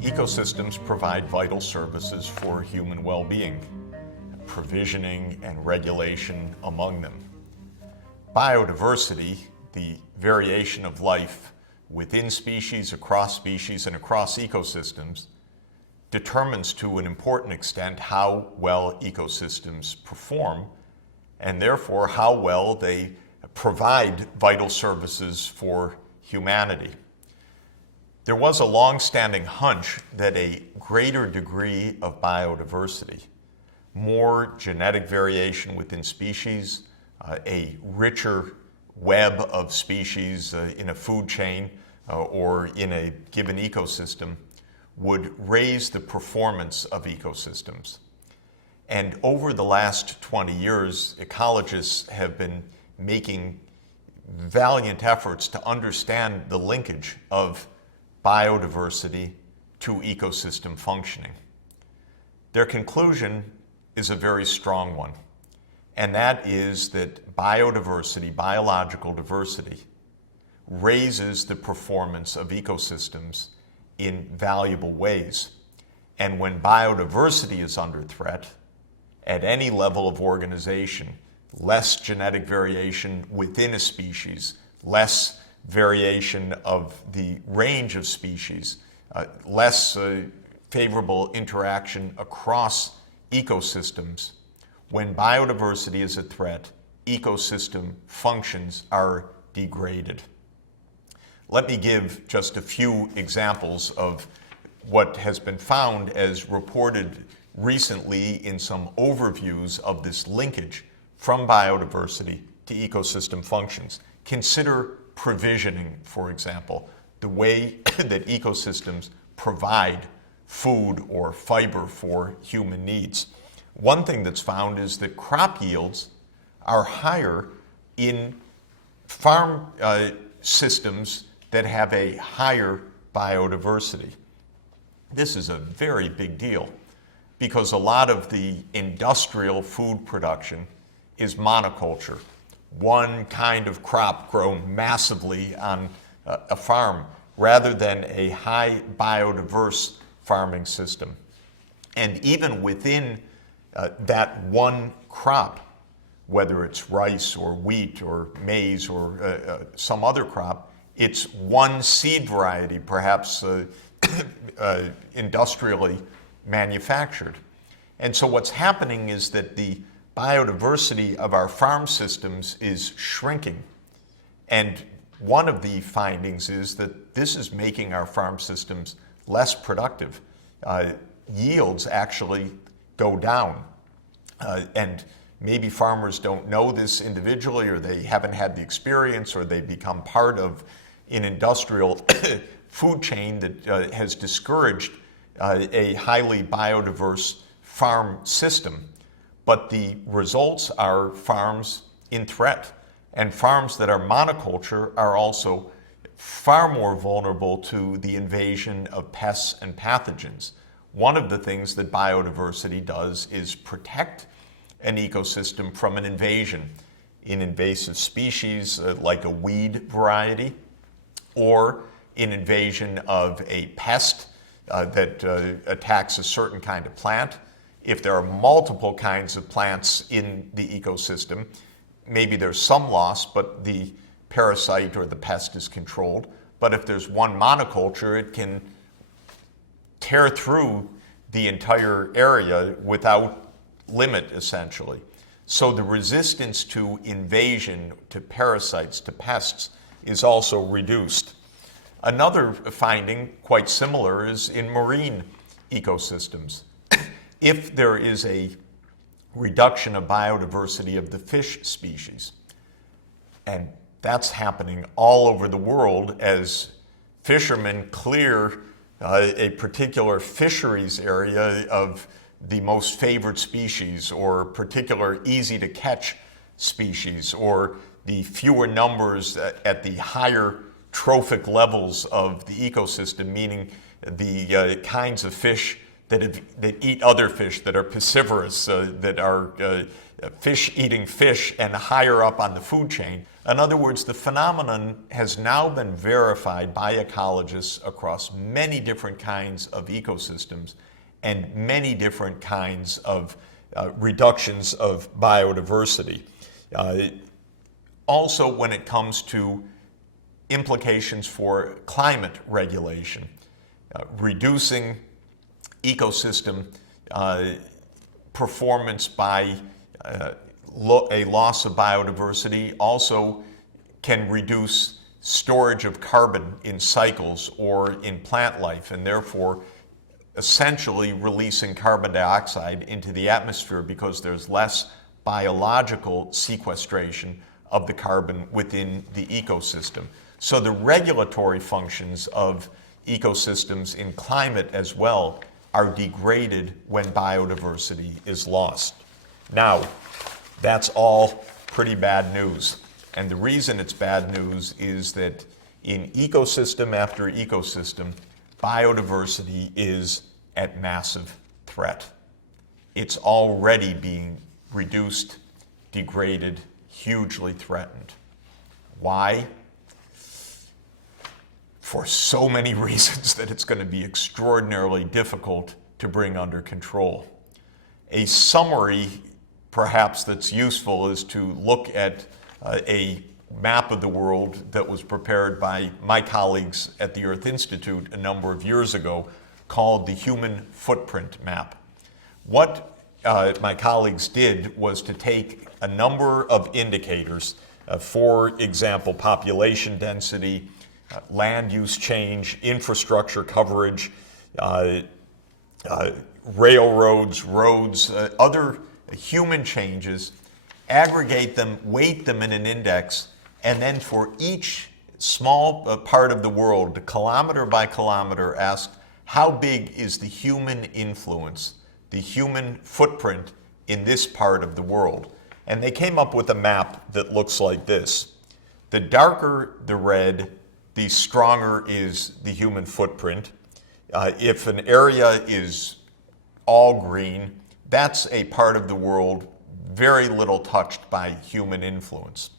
Ecosystems provide vital services for human well-being, provisioning and regulation among them. Biodiversity, the variation of life within species, across ecosystems, determines to an important extent how well ecosystems perform, and therefore how well they provide vital services for humanity. There was a long-standing hunch that a greater degree of biodiversity, more genetic variation within species, a richer web of species in a food chain or in a given ecosystem would raise the performance of ecosystems. And over the last 20 years, ecologists have been making valiant efforts to understand the linkage of biodiversity to ecosystem functioning. Their conclusion is a very strong one, and that is that biodiversity, biological diversity, raises the performance of ecosystems in valuable ways. And when biodiversity is under threat, at any level of organization, less genetic variation within a species, less variation of the range of species, less favorable interaction across ecosystems. When biodiversity is a threat, ecosystem functions are degraded. Let me give just a few examples of what has been found as reported recently in some overviews of this linkage from biodiversity to ecosystem functions. Consider provisioning, for example, the way that ecosystems provide food or fiber for human needs. One thing that's found is that crop yields are higher in farm systems that have a higher biodiversity. This is a very big deal because a lot of the industrial food production is monoculture. One kind of crop grown massively on a farm rather than a high biodiverse farming system. And even within that one crop, whether it's rice or wheat or maize or some other crop, it's one seed variety, perhaps industrially manufactured. And so what's happening is that the biodiversity of our farm systems is shrinking. And one of the findings is that this is making our farm systems less productive. Yields actually go down. And maybe farmers don't know this individually, or they haven't had the experience, or they become part of an industrial food chain that has discouraged a highly biodiverse farm system. But the results are farms in threat. And farms that are monoculture are also far more vulnerable to the invasion of pests and pathogens. One of the things that biodiversity does is protect an ecosystem from an invasion in invasive species like a weed variety, or in invasion of a pest that attacks a certain kind of plant. If there are multiple kinds of plants in the ecosystem, maybe there's some loss, but the parasite or the pest is controlled. But if there's one monoculture, it can tear through the entire area without limit, essentially. So the resistance to invasion, to parasites, to pests, is also reduced. Another finding, quite similar, is in marine ecosystems. If there is a reduction of biodiversity of the fish species, and that's happening all over the world as fishermen clear a particular fisheries area of the most favored species, or particular easy to catch species, or the fewer numbers at the higher trophic levels of the ecosystem, meaning the kinds of fish that eat other fish, that are piscivorous, that are fish eating fish and higher up on the food chain. In other words, the phenomenon has now been verified by ecologists across many different kinds of ecosystems and many different kinds of reductions of biodiversity. Also, when it comes to implications for climate regulation, reducing ecosystem performance by a loss of biodiversity also can reduce storage of carbon in cycles or in plant life, and therefore essentially releasing carbon dioxide into the atmosphere because there's less biological sequestration of the carbon within the ecosystem. So the regulatory functions of ecosystems in climate as well are degraded when biodiversity is lost. Now, that's all pretty bad news. And the reason it's bad news is that in ecosystem after ecosystem, biodiversity is at massive threat. It's already being reduced, degraded, hugely threatened. Why? For so many reasons that it's going to be extraordinarily difficult to bring under control. A summary, perhaps, that's useful is to look at a map of the world that was prepared by my colleagues at the Earth Institute a number of years ago called the Human Footprint Map. What my colleagues did was to take a number of indicators, for example, population density, land use change, infrastructure coverage, railroads, roads, other human changes, aggregate them, weight them in an index, and then for each small part of the world, kilometer by kilometer, ask how big is the human influence, the human footprint in this part of the world. And they came up with a map that looks like this. The darker the red, the stronger is the human footprint. If an area is all green, that's a part of the world very little touched by human influence.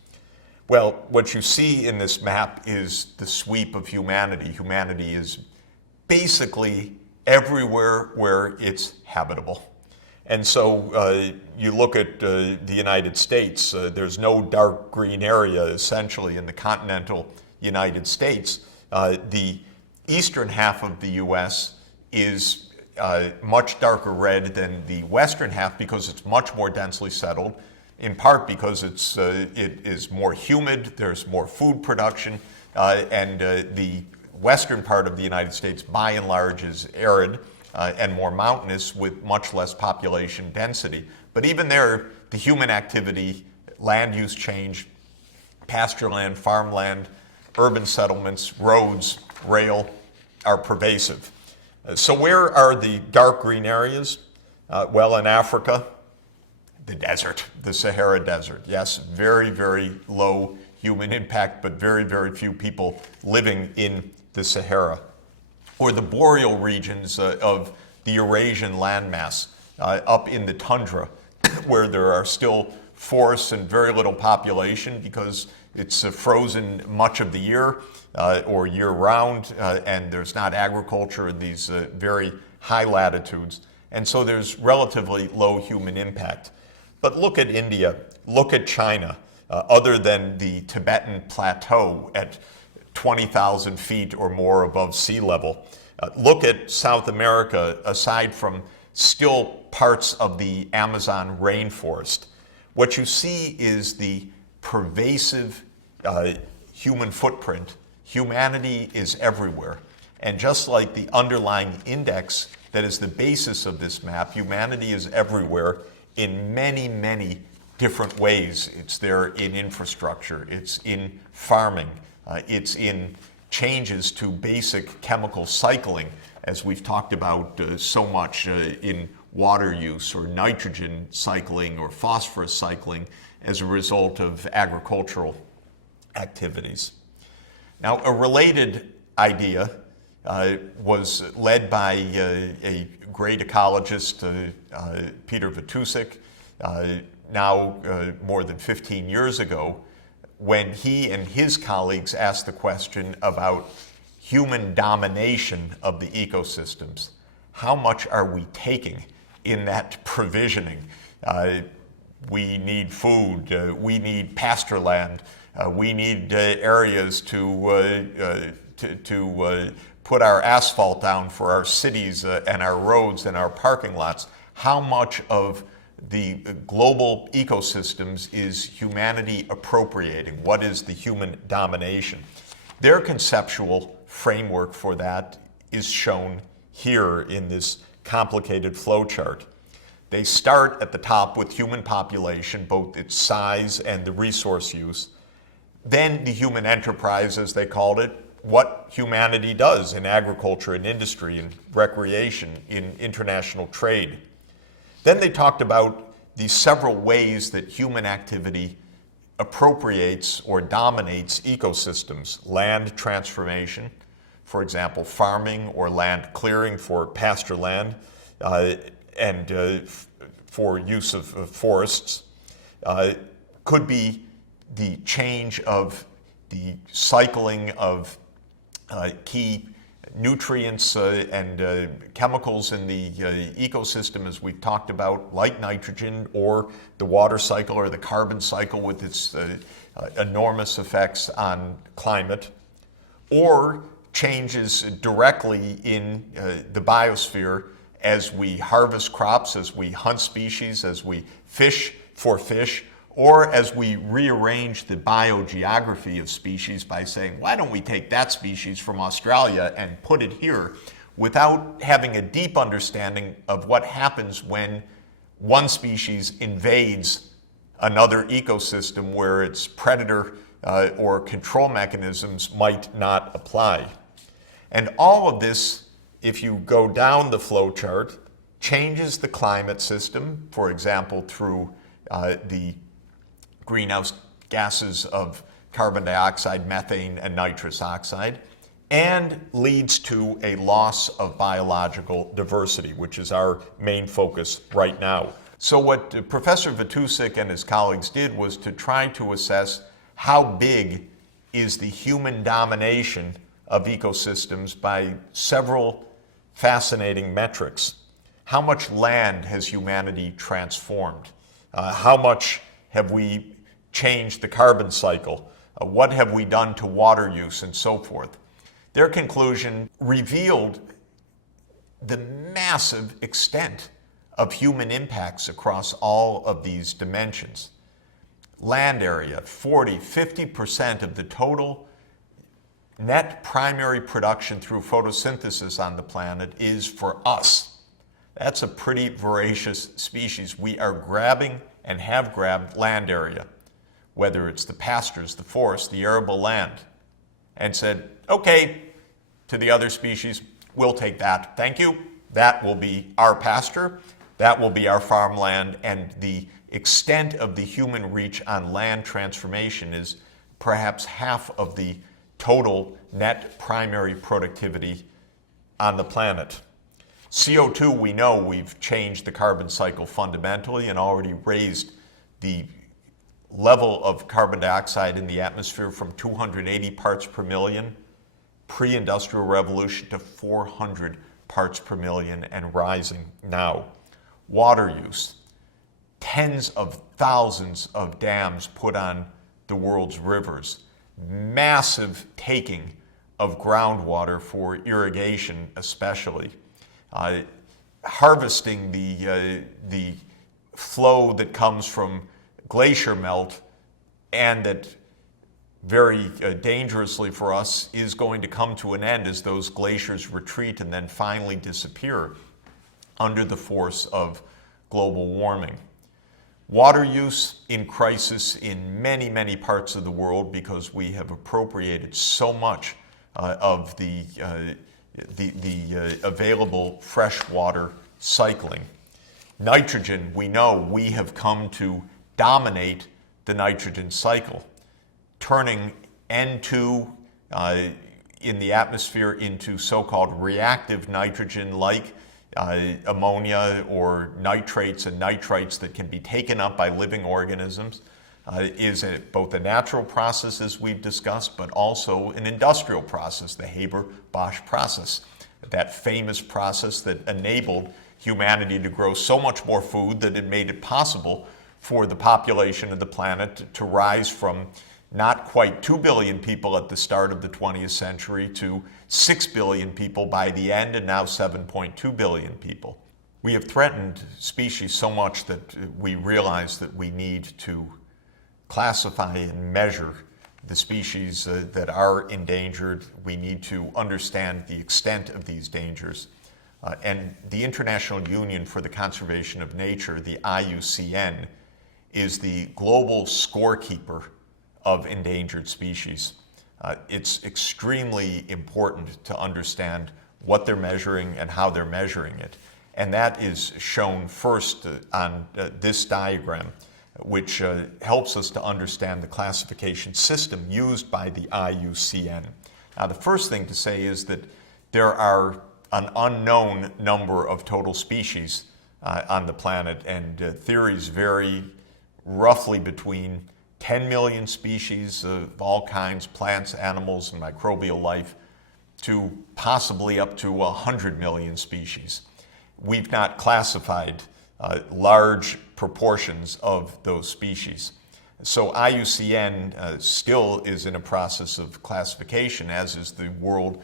Well, what you see in this map is the sweep of humanity. Humanity is basically everywhere where it's habitable. And so you look at the United States, there's no dark green area essentially in the continental United States. The eastern half of the US is much darker red than the western half because it's much more densely settled, in part because it is more humid, there's more food production, and the western part of the United States by and large is arid and more mountainous with much less population density. But even there, the human activity, land use change, pasture land, farmland, urban settlements, roads, rail are pervasive. So where are the dark green areas? Well, in Africa, the desert, the Sahara Desert. Yes, very, very low human impact, but very, very few people living in the Sahara. Or the boreal regions of the Eurasian landmass, up in the tundra, where there are still forests and very little population because it's frozen much of the year or year-round, and there's not agriculture in these very high latitudes. And so there's relatively low human impact. But look at India, look at China, other than the Tibetan Plateau at 20,000 feet or more above sea level. Look at South America, aside from still parts of the Amazon rainforest. What you see is the pervasive human footprint. Humanity is everywhere. And just like the underlying index that is the basis of this map, humanity is everywhere in many, many different ways. It's there in infrastructure, it's in farming, it's in changes to basic chemical cycling, as we've talked about so much in water use, or nitrogen cycling or phosphorus cycling as a result of agricultural activities. Now, a related idea was led by a great ecologist, Peter Vitousek, now more than 15 years ago, when he and his colleagues asked the question about human domination of the ecosystems. How much are we taking in that provisioning? We need food, we need pasture land, we need areas to put our asphalt down for our cities and our roads and our parking lots. How much of the global ecosystems is humanity appropriating? What is the human domination? Their conceptual framework for that is shown here in this complicated flowchart. They start at the top with human population, both its size and the resource use. Then the human enterprise, as they called it, what humanity does in agriculture, in industry, in recreation, in international trade. Then they talked about the several ways that human activity appropriates or dominates ecosystems. Land transformation, for example, farming or land clearing for pasture land and for use of forests. Could be the change of the cycling of key nutrients and chemicals in the ecosystem, as we've talked about, like nitrogen, or the water cycle or the carbon cycle with its enormous effects on climate, or changes directly in the biosphere as we harvest crops, as we hunt species, as we fish for fish, or as we rearrange the biogeography of species by saying, why don't we take that species from Australia and put it here, without having a deep understanding of what happens when one species invades another ecosystem where its predator or control mechanisms might not apply. And all of this, if you go down the flow chart, changes the climate system, for example, through the greenhouse gases of carbon dioxide, methane, and nitrous oxide, and leads to a loss of biological diversity, which is our main focus right now. So what Professor Vitousek and his colleagues did was to try to assess how big is the human domination of ecosystems by several fascinating metrics. How much land has humanity transformed? How much have we changed the carbon cycle? What have we done to water use, and so forth? Their conclusion revealed the massive extent of human impacts across all of these dimensions. Land area, 50% of the total net primary production through photosynthesis on the planet is for us. That's a pretty voracious species. We are grabbing and have grabbed land area, whether it's the pastures, the forest, the arable land, and said, okay, to the other species, we'll take that. Thank you. That will be our pasture. That will be our farmland. And the extent of the human reach on land transformation is perhaps half of the total net primary productivity on the planet. CO2, we know we've changed the carbon cycle fundamentally and already raised the level of carbon dioxide in the atmosphere from 280 parts per million pre-industrial revolution to 400 parts per million and rising now. Water use, tens of thousands of dams put on the world's rivers, massive taking of groundwater for irrigation especially, harvesting the flow that comes from glacier melt, and that very dangerously for us is going to come to an end as those glaciers retreat and then finally disappear under the force of global warming. Water use in crisis in many, many parts of the world because we have appropriated so much of the available fresh water cycling. Nitrogen, we know we have come to dominate the nitrogen cycle, turning N2 in the atmosphere into so-called reactive nitrogen like ammonia or nitrates and nitrites that can be taken up by living organisms is both a natural process, as we've discussed, but also an industrial process, the Haber-Bosch process, that famous process that enabled humanity to grow so much more food that it made it possible for the population of the planet to rise from not quite 2 billion people at the start of the 20th century to 6 billion people by the end, and now 7.2 billion people. We have threatened species so much that we realize that we need to classify and measure the species that are endangered. We need to understand the extent of these dangers. And the International Union for the Conservation of Nature, the IUCN, is the global scorekeeper of endangered species. It's extremely important to understand what they're measuring and how they're measuring it. And that is shown first on this diagram, which helps us to understand the classification system used by the IUCN. Now, the first thing to say is that there are an unknown number of total species on the planet, and theories vary roughly between 10 million species of all kinds, plants, animals, and microbial life, to possibly up to 100 million species. We've not classified large proportions of those species. So IUCN still is in a process of classification, as is the world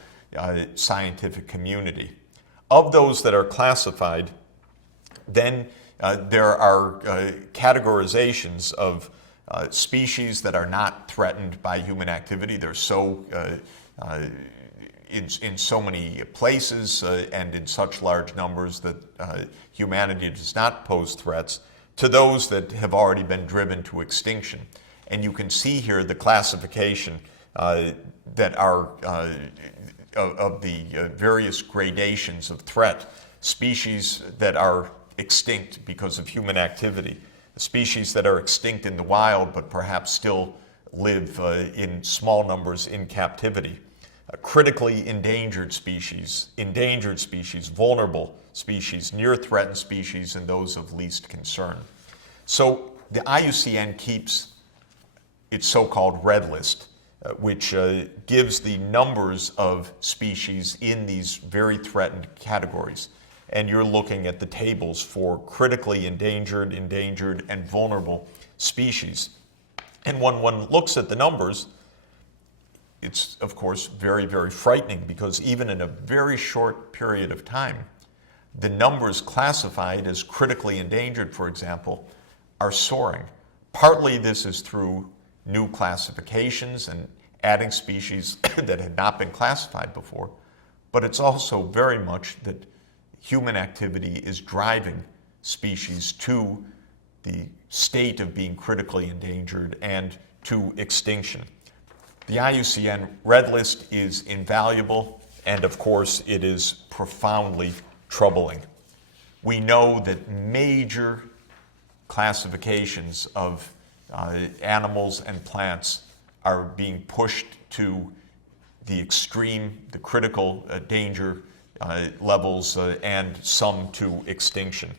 scientific community. Of those that are classified, then there are categorizations of species that are not threatened by human activity. They're so in so many places and in such large numbers that humanity does not pose threats, to those that have already been driven to extinction. And you can see here the classification that are of the various gradations of threat. Species that are extinct because of human activity, species that are extinct in the wild but perhaps still live in small numbers in captivity, critically endangered species, vulnerable species, near threatened species, and those of least concern. So the IUCN keeps its so-called red list, which gives the numbers of species in these very threatened categories. And you're looking at the tables for critically endangered, and vulnerable species. And when one looks at the numbers, it's, of course, very, very frightening, because even in a very short period of time, the numbers classified as critically endangered, for example, are soaring. Partly this is through new classifications and adding species that had not been classified before, but it's also very much that human activity is driving species to the state of being critically endangered and to extinction. The IUCN Red List is invaluable, and of course it is profoundly troubling. We know that major classifications of animals and plants are being pushed to the extreme, the critical danger levels, and some to extinction.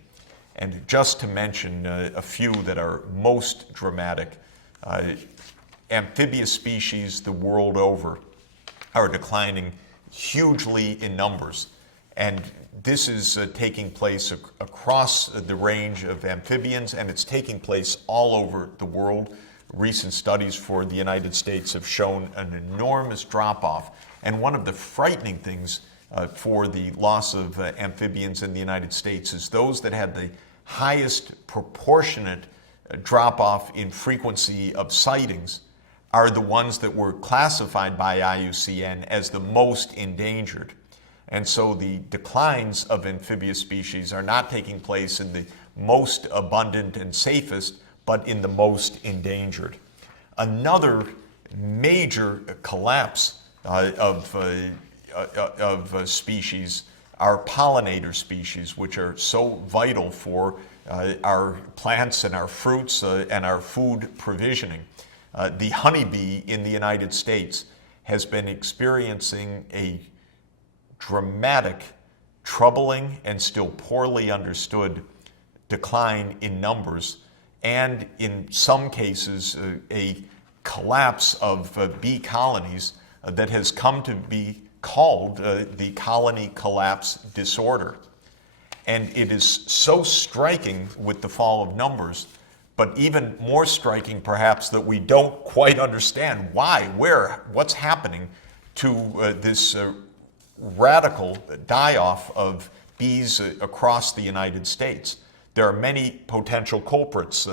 And just to mention a few that are most dramatic, amphibious species the world over are declining hugely in numbers. And this is taking place across the range of amphibians, and it's taking place all over the world. Recent studies for the United States have shown an enormous drop-off. And one of the frightening things for the loss of amphibians in the United States is those that had the highest proportionate drop-off in frequency of sightings are the ones that were classified by IUCN as the most endangered. And so the declines of amphibious species are not taking place in the most abundant and safest, but in the most endangered. Another major collapse of species are pollinator species, which are so vital for our plants and our fruits and our food provisioning. The honeybee in the United States has been experiencing a dramatic, troubling, and still poorly understood decline in numbers, and in some cases a collapse of bee colonies that has come to be called the colony collapse disorder. And it is so striking with the fall of numbers, but even more striking perhaps that we don't quite understand why, where, what's happening to this radical die-off of bees across the United States. There are many potential culprits.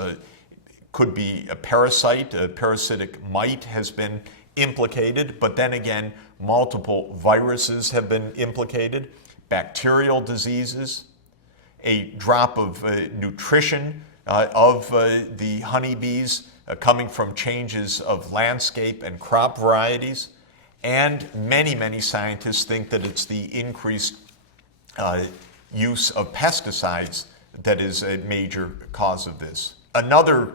Could be a parasite, a parasitic mite has been implicated, but then again, multiple viruses have been implicated, bacterial diseases, a drop of nutrition of the honeybees coming from changes of landscape and crop varieties, and many scientists think that it's the increased use of pesticides that is a major cause of this. Another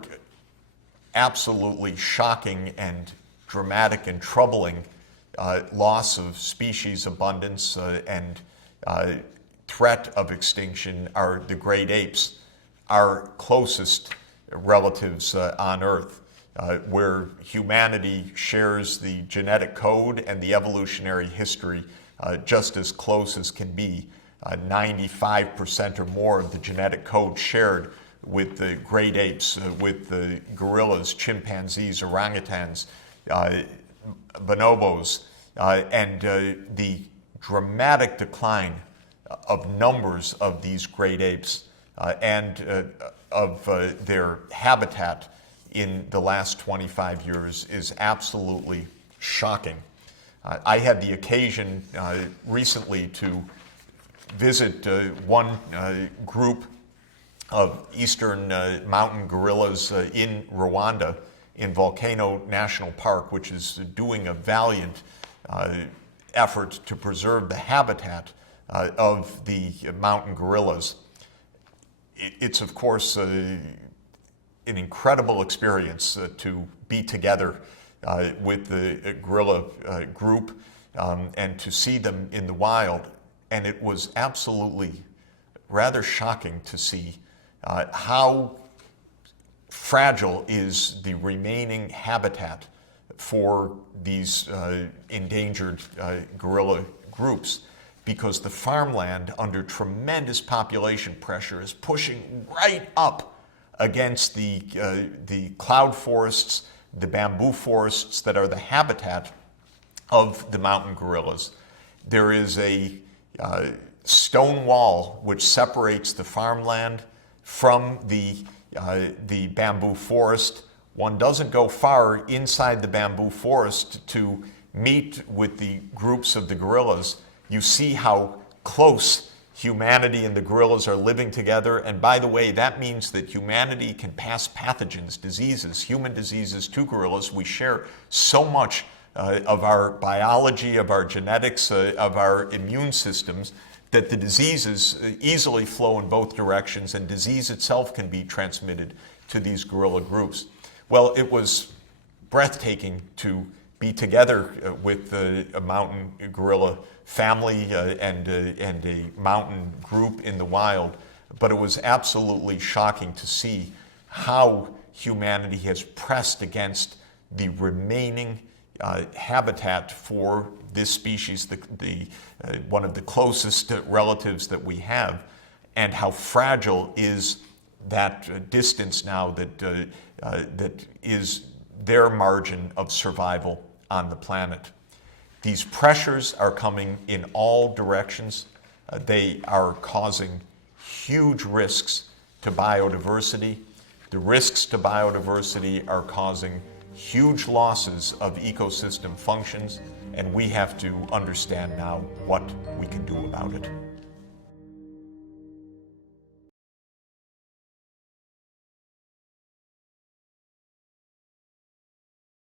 absolutely shocking and dramatic and troubling loss of species abundance and threat of extinction are the great apes, our closest relatives on Earth, where humanity shares the genetic code and the evolutionary history just as close as can be. 95% or more of the genetic code shared with the great apes, with the gorillas, chimpanzees, orangutans, bonobos, and the dramatic decline of numbers of these great apes and of their habitat in the last 25 years is absolutely shocking. I had the occasion recently to visit one group of eastern mountain gorillas in Rwanda, in Volcano National Park, which is doing a valiant effort to preserve the habitat of the mountain gorillas. It's, of course, an incredible experience to be together with the gorilla group and to see them in the wild. And it was absolutely rather shocking to see how fragile is the remaining habitat for these endangered gorilla groups, because the farmland, under tremendous population pressure, is pushing right up against the cloud forests, the bamboo forests that are the habitat of the mountain gorillas. There is a stone wall which separates the farmland from the bamboo forest. One doesn't go far inside the bamboo forest to meet with the groups of the gorillas. You see how close humanity and the gorillas are living together. And by the way, that means that humanity can pass pathogens, diseases, human diseases to gorillas. We share so much of our biology, of our genetics, of our immune systems, that the diseases easily flow in both directions, and disease itself can be transmitted to these gorilla groups. Well, it was breathtaking to be together with a mountain gorilla family and a mountain group in the wild, but it was absolutely shocking to see how humanity has pressed against the remaining habitat for this species, one of the closest relatives that we have, and how fragile is that distance now that is their margin of survival on the planet. These pressures are coming in all directions. They are causing huge risks to biodiversity. The risks to biodiversity are causing huge losses of ecosystem functions, and we have to understand now what we can do about it.